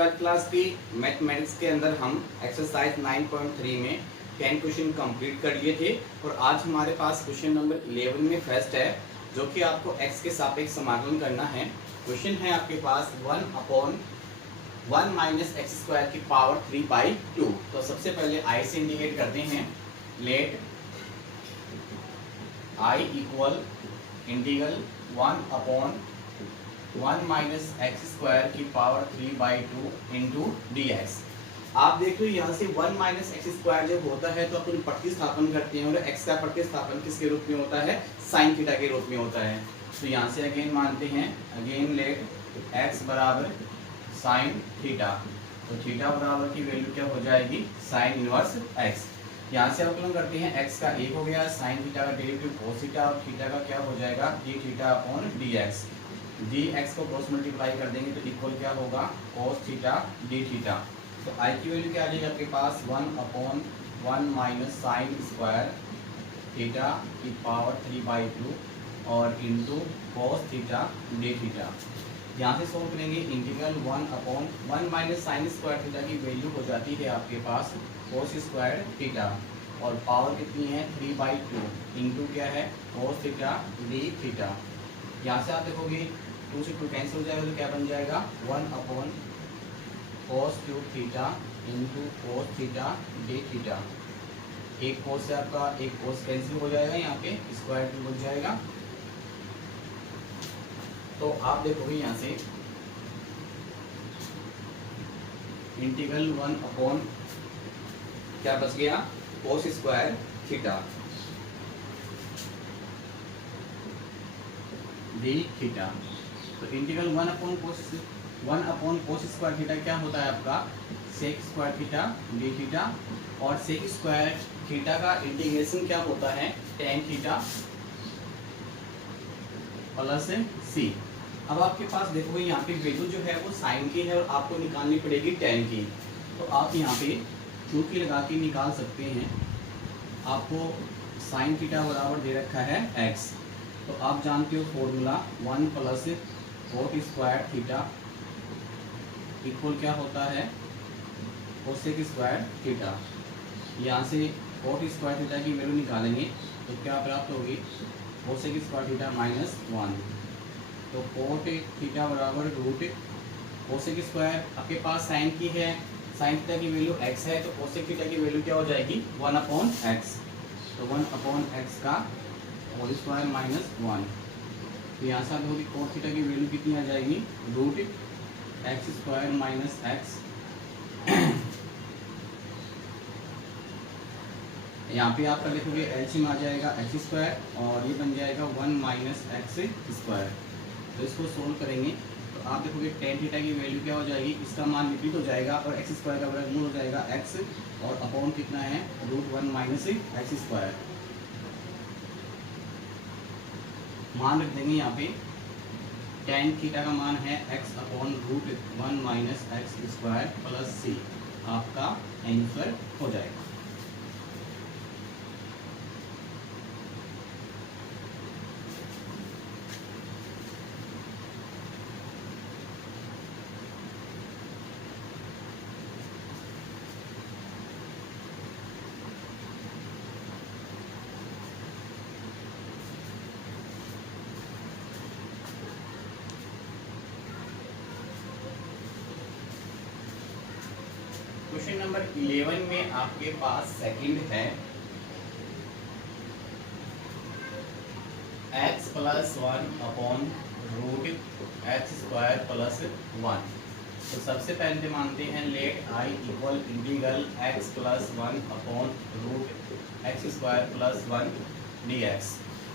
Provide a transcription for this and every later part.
Twelfth class की mathematics के अंदर हम एक्सरसाइज 9.3 में 10 क्वेश्चन कंप्लीट कर लिए थे और आज हमारे पास क्वेश्चन नंबर 11 में फर्स्ट है, जो कि आपको x के सापेक्ष समाकलन करना है। क्वेश्चन है आपके पास 1/1 माइनस एक्स स्क्वायर की पावर 3/2। तो सबसे पहले i से इंडिकेट करते हैं। Let i equal integral 1/1 minus X square की पावर 3/2 इंटू डी एक्स। आप देख रहे हो यहाँ से 1 माइनस एक्स स्क्वायर जब होता है तो अपन प्रतिस्थापन करते हैं और x का प्रतिस्थापन किसके रूप में होता है? साइन थीटा के रूप में होता है। तो यहाँ से अगेन मानते हैं, अगेन लेट x बराबर साइन थीटा। तो थीटा बराबर की वैल्यू क्या हो जाएगी? Sine inverse x। यहाँ से अवकलन करते हैं, x का 1 हो गया, साइन थीटा का डेरिवेटिव cos थीटा और थीटा का क्या हो जाएगा? d theta upon dx। dx को क्रॉस मल्टीप्लाई कर देंगे तो इक्वल क्या होगा? cos theta d theta. तो i की वैल्यू क्या आ जाएगी आपके पास? 1/1 माइनस साइन स्क्वायर थीटा की पावर 3/2 और into cos theta d theta. यहाँ से सोल्व करेंगे, integral 1/1 minus sine square theta की वैल्यू हो जाती है आपके पास cos स्क्वायर थीटा और पावर कितनी है? 3/2 इंटू क्या है? cos theta d theta. यहाँ से आप देखोगे 2 से 2 कैंसिल हो जाएगा तो क्या बन जाएगा? 1/cos³ theta into cos theta d theta. एक cos से आपका एक cos कैंसिल हो जाएगा, यहाँ पे स्क्वायर टू बच जाएगा। तो आप देखोगे यहाँ से इंटीग्रल 1/ क्या बच गया? cos square theta d theta. तो इंटीग्रल 1/cos स्क्वायर थीटा क्या होता है आपका? Sec square theta d theta और सेक स्क्वायर थीटा का इंटीग्रेशन क्या होता है? tan theta plus c। अब आपके पास देखोगे यहाँ पे वैल्यू जो है वो साइन की है और आपको निकालनी पड़ेगी tan की। तो आप यहाँ पे क्योंकि लगा के निकाल सकते हैं। आपको साइन थीटा बराबर दे रखा है x। तो आप जानते हो formula 1 plus cot square theta equal क्या होता है? Cosec square theta. यहाँ से cot स्क्वायर थीटा की वैल्यू निकालेंगे तो क्या प्राप्त होगी? Cosec square theta -1। तो cot थीटा बराबर रूट कोसेक स्क्वायर आपके पास साइन की है, साइन थीटा की वैल्यू x है, तो कोसेक थीटा की वैल्यू क्या हो जाएगी? 1/x। तो 1/x का होल स्क्वायर -1। तो यहाँ से आप देखोगे cot थीटा की वैल्यू कितनी आ जाएगी? Root x square minus x। यहाँ पे आपका देखोगे एलसीएम आ जाएगा x स्क्वायर और ये बन जाएगा 1 माइनस x स्क्वायर। तो इसको सोल्व करेंगे तो आप देखोगे tan थीटा की वैल्यू क्या हो जाएगी? इसका मान विपरीत हो जाएगा और x स्क्वायर का वर्गमूल हो जाएगा x और अपॉन कितना है? √1 माइनस x स्क्वायर। मान रख देंगे यहाँ पे tan थीटा का मान है x upon √1 minus x square plus c। आपका आंसर हो जाएगा। क्वेश्चन नंबर 11 में आपके पास सेकंड है x प्लस 1/√x² प्लस 1। तो सबसे पहले मानते हैं let i equal integral x plus 1/√x² plus 1 dx।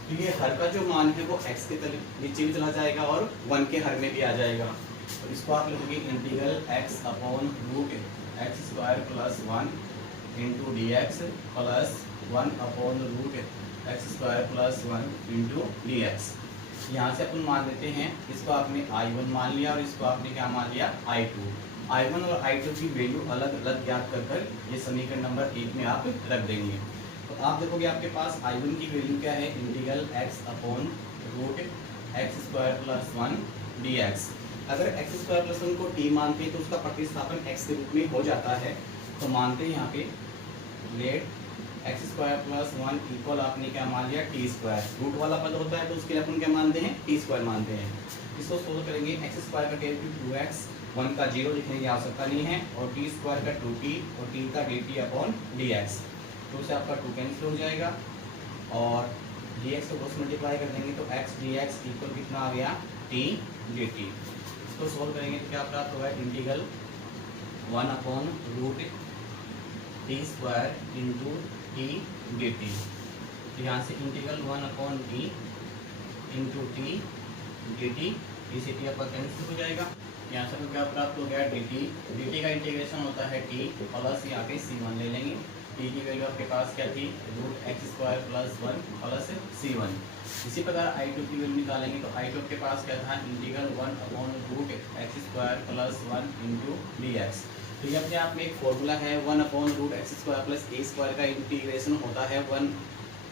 तो ये हर का जो मान है वो x के नीचे भी चला जाएगा और 1 के हर में भी आ जाएगा। तो इसको आप लिखोगे integral x upon √x² plus 1 into D x plus 1/√x² plus 1 into D X. यहाँ से अपन मान लेते हैं, इसको आपने I1 मान लिया और इसको आपने क्या मान लिया? I2। I1 और I2 की वैल्यू अलग अलग ज्ञात कर ये समीकरण नंबर 1 में आप रख देंगे। तो आप देखोगे आपके पास I1 की वैल्यू क्या है? Integral x upon √x² plus 1 dx। अगर एक्स स्क्वायर प्लस वन को टी मानते हैं तो उसका प्रतिस्थापन एक्स के रूप में हो जाता है। तो मानते हैं यहाँ पे let X square plus one equal आपने क्या मान लिया टी स्क्वायर। रूट वाला पद होता है तो उसके लिए अपन क्या मानते हैं टी स्क्वायर मानते हैं। इसको सोल्व करेंगे एक्स स्क्वायर का डेरिवेटिव 2x, 1 का 0 लिखने की आवश्यकता नहीं है, और टी स्क्वायर का 2t और t का dt अपॉन dx। तो उससे आपका 2 कैंसिल हो जाएगा और dx को क्रॉस मल्टीप्लाई कर देंगे तो x dx इक्वल कितना आ गया t dt। इसको सोल्व करेंगे तो क्या प्राप्त होगा integral 1 upon root T square into T dt। तो यहाँ से integral 1 upon T into T dt, इसी टी आपका कैंसिल हो जाएगा। यहाँ से क्या प्राप्त हो गया dt का इंटीग्रेशन होता है t प्लस यहाँ पे c1 ले लेंगे। t की वैल्यू आपके पास क्या थी root X square plus 1 plus c1। इसी प्रकार i2 की वैल्यू निकालेंगे तो i2 के पास क्या था integral 1 upon root X square plus 1 into dx। तो ये अपने आप में एक फॉर्मूला है 1 upon root X square plus A square का इंटीग्रेशन होता है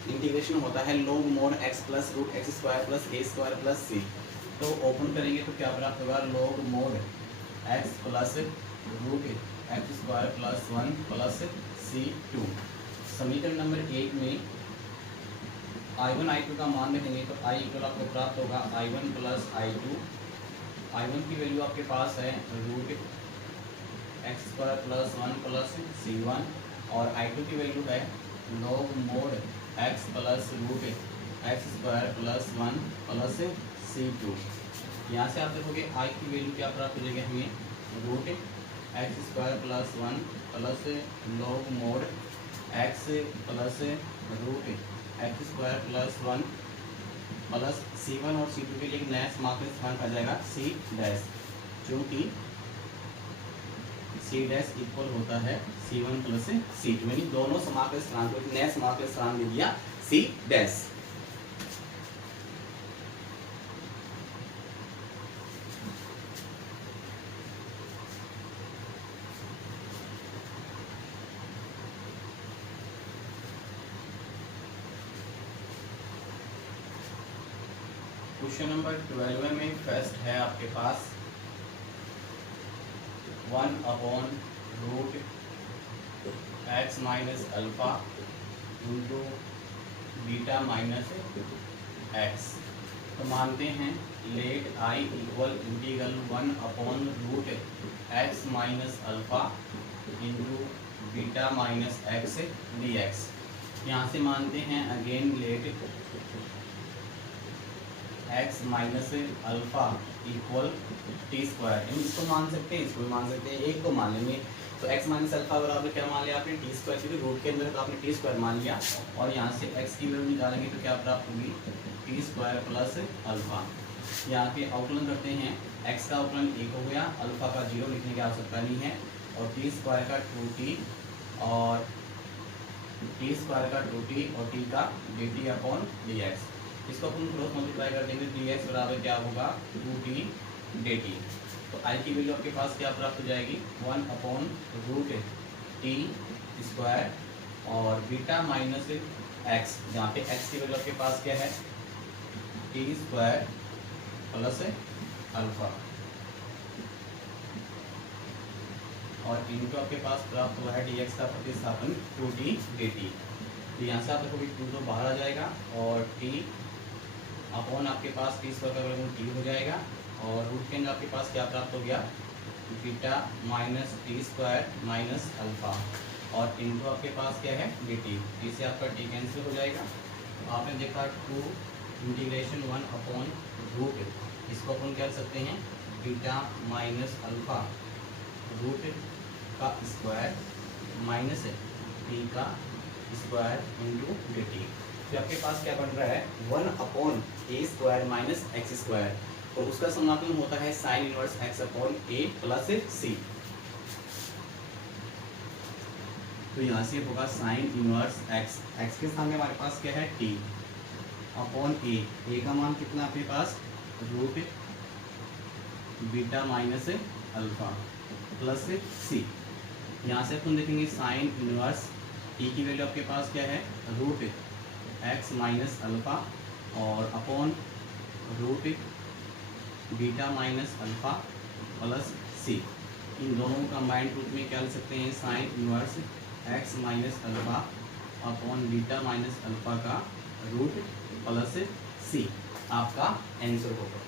इंटीग्रेशन होता है log mod x plus root X square plus A square plus c। तो ओपन करेंगे तो क्या प्राप्त होगा log mod x plus root X square plus 1 plus c2। समीकरण नंबर 1 में I1 I2 का मान रखेंगे तो I इक्वल आपको प्राप्त होगा I1 प्लस I2। I1 की वैल्यू आपके पास है root X square plus 1 plus c1 और I2 की वैल्यू है log mod x plus root X square plus 1 plus c2। यहाँ से आप देखोगे I की वैल्यू क्या प्राप्त हो जाएगी हमें root X square plus 1 plus log mod x plus root X square plus 1 plus c1 और c2 के लिए एक नया समाकलन स्थान आ जाएगा c डैश, क्योंकि c डैश इक्वल होता है c1 प्लस c2, यानी दोनों समाकलन स्थान को एक नया समाकलन स्थान दे दिया c डैश। क्वेश्चन नंबर 12 में फर्स्ट है आपके पास 1 upon root X minus alpha into beta minus X. तो मानते हैं let I equal integral 1 upon root X minus alpha into beta minus X D X. यहाँ से मानते हैं again let x minus alpha equal T square, इसको मान सकते हैं, इसको भी मान सकते हैं, एक को मान लेंगे। तो x माइनस अल्फा बराबर क्या मान लिया आपने टी स्क्वायर, क्योंकि रूट के अंदर तो आपने टी स्क्वायर मान लिया। और यहाँ से x की वैल्यू निकालेंगे तो क्या प्राप्त होगी टी स्क्वायर प्लस अल्फा। यहाँ पे आउटलन करते हैं, x का आउटलन 1 हो गया, अल्फा का 0 लिखने की आवश्यकता नहीं है, और टी स्क्वायर का 2t और टी स्क्वायर का 2t और t का dt अपॉन dx। इसको अपन क्रॉस मल्टीप्लाई कर देंगे dx बराबर क्या होगा 2t dt। तो i की वैल्यू आपके पास क्या प्राप्त हो जाएगी 1 अपॉन रूट टी स्क्वायर और बीटा माइनस एक्स, जहाँ पे x की वैल्यू आपके पास क्या है टी स्क्वायर प्लस अल्फा, और इनको आपके पास प्राप्त हुआ है dx का प्रतिस्थापन 2t dt। तो यहाँ से आप देखोगे 2 तो बाहर आ जाएगा और t अपॉन आपके पास टी स्क्वायर का वर्गमूल टी हो जाएगा, और रूट के अंदर आपके पास क्या प्राप्त हो गया beta minus T square minus alpha, और इनको आपके पास क्या है डी टी। टी से आपका टी कैंसिल हो जाएगा। तो आपने देखा 2 इंटीग्रेशन 1 अपॉन रूट, इसको अपन कह सकते हैं बीटा माइनस अल्फा रूट का स्क्वायर माइनस टी का स्क्वायर इंटू डी टी। तो आपके पास क्या बन रहा है 1 अपॉन ए स्क्वायर माइनस एक्स स्क्वायर, और उसका समाकलन होता है साइन इनवर्स एक्स अपॉन ए प्लस सी। तो यहाँ से होगा साइन इनवर्स एक्स, एक्स के स्थान में हमारे पास क्या है टी अपॉन ए का मान कितना आपके पास root beta minus alpha plus C. यहाँ से अपन देखेंगे साइन इनवर्स टी की वैल्यू आपके पास क्या है रूट एक्स माइनस अल्फा और upon root beta minus alpha plus C. इन दोनों का कंबाइंड रूप में क्या लिख सकते हैं, sine inverse X minus alpha upon beta minus alpha का रूट प्लस सी आपका आंसर होगा।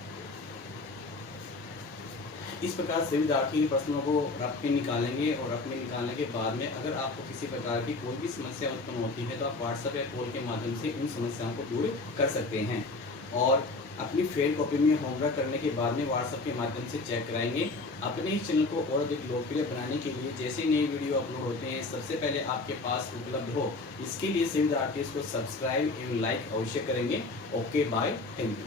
इस प्रकार से विद्यार्थी इन प्रश्नों को रफ में निकालेंगे और रफ में निकालने के बाद में अगर आपको किसी प्रकार की कोई भी समस्या उत्पन्न होती है तो आप व्हाट्सएप या कॉल के माध्यम से उन समस्याओं को दूर कर सकते हैं। और अपनी फेल कॉपी में होमवर्क करने के बाद में व्हाट्सएप के माध्यम से चेक कराएंगे। अपने इस चैनल को और अधिक लोकप्रिय बनाने के लिए जैसे नई वीडियो अपलोड होते हैं सबसे पहले आपके पास उपलब्ध हो, इसके लिए सभी विद्यार्थी इसको सब्सक्राइब एवं लाइक अवश्य करेंगे। Okay bye, thank you.